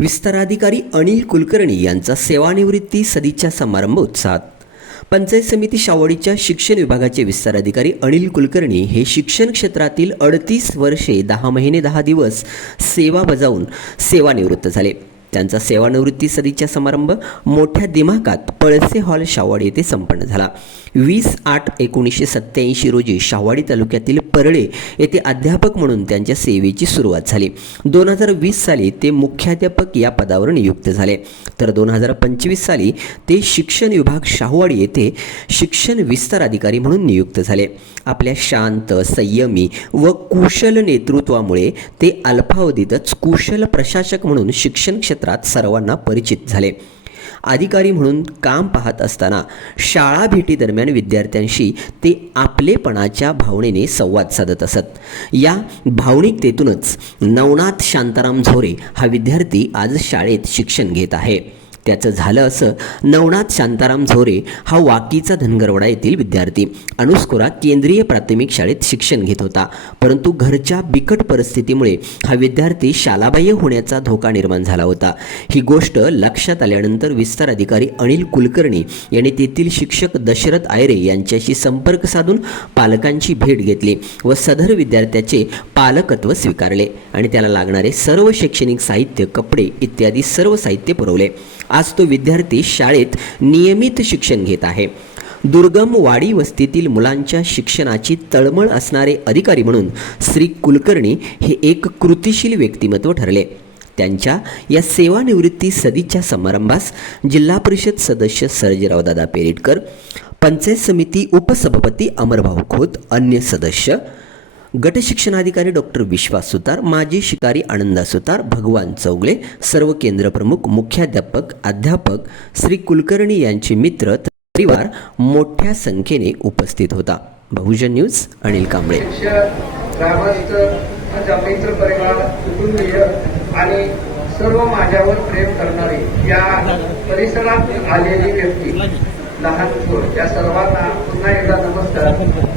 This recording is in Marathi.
विस्ताराधिकारी अनिल कुलकर्णी यांचा सेवानिवृत्ती सदिच्छा समारंभ उत्साहात। पंचायत समिती शावडीच्या शिक्षण विभागाचे विस्ताराधिकारी अनिल कुलकर्णी हे शिक्षण क्षेत्रातील 38 वर्षे 10 महिने 10 दिवस सेवा बजावून सेवानिवृत्त झाले। त्यांचा सेवानिवृत्ती सदिच्छा समारंभ मोठ्या दिमाखात पळसे हॉल शावडी येथे संपन्न झाला। 20/8/1987 रोजी शावडी तालुक्यातील परळे येथे अध्यापक म्हणून त्यांच्या सेवेची सुरुवात झाली। 2020 साली ते मुख्याध्यापक या पदावर नियुक्त झाले, तर 2025 साली ते शिक्षण विभाग शाहवाडी येथे शिक्षण विस्तार अधिकारी म्हणून नियुक्त झाले। आपल्या शांत, संयमी व कुशल नेतृत्वामुळे ते अल्पावधीतच कुशल प्रशासक म्हणून शिक्षण क्षेत्रात सर्वांना परिचित झाले। अधिकारी म्हणून काम पाहत असताना शाळा भेटी दरम्यान विद्यार्थ्यांशी ते आपलेपणाच्या भावनेने संवाद साधत असत। या भावनिकतेतूनच नवनाथ शांताराम झोरे हा विद्यार्थी आज शाळेत शिक्षण घेत आहे। त्याचं झालं असं, नवनाथ शांताराम झोरे हा वाकीचा धनगरवाडा येथील विद्यार्थी अनुस्कोरा केंद्रीय प्राथमिक शाळेत शिक्षण घेत होता, परंतु घरच्या बिकट परिस्थितीमुळे हा विद्यार्थी शालाबाह्य होण्याचा धोका निर्माण झाला होता। ही गोष्ट लक्षात आल्यानंतर विस्तार अधिकारी अनिल कुलकर्णी यांनी तेथील शिक्षक दशरथ आयरे यांच्याशी संपर्क साधून पालकांची भेट घेतली व सदर विद्यार्थ्याचे पालकत्व स्वीकारले आणि त्याला लागणारे सर्व शैक्षणिक साहित्य, कपडे इत्यादी सर्व साहित्य पुरवले। आज तो विद्यार्थी शाळेत नियमित शिक्षण घेत आहे। दुर्गम वाडी वस्तीतील मुलांच्या शिक्षणाची तळमळ असणारे अधिकारी म्हणून श्री कुलकर्णी हे एक कृतिशील व्यक्तिमत्व ठरले। त्यांच्या या सेवानिवृत्ती सदिच्छा समारंभास जिल्हा परिषद सदस्य सर्जेरावदादा पेरिटकर, पंचायत समिती उपसभापती अमरभाऊ खोत, अन्य सदस्य, गट शिक्षणाधिकारी डॉक्टर विश्वास सुतार, माजी शिकारी आनंदा सुतार, भगवान चौगले, सर्व केंद्र प्रमुख, मुख्याध्यापक, अध्यापक, श्री कुलकर्णी यांचे मित्र, परिवार मोठ्या संख्येने उपस्थित होता। बहुजन न्यूज अनिल कांबळे। मित्र परिवार, कुटुंबीय आणि सर्व माझ्यावर प्रेम करणारे या परिसरात आलेली व्यक्ती, लहान थोर या सर्वांना पुन्हा एकदा नमस्कार।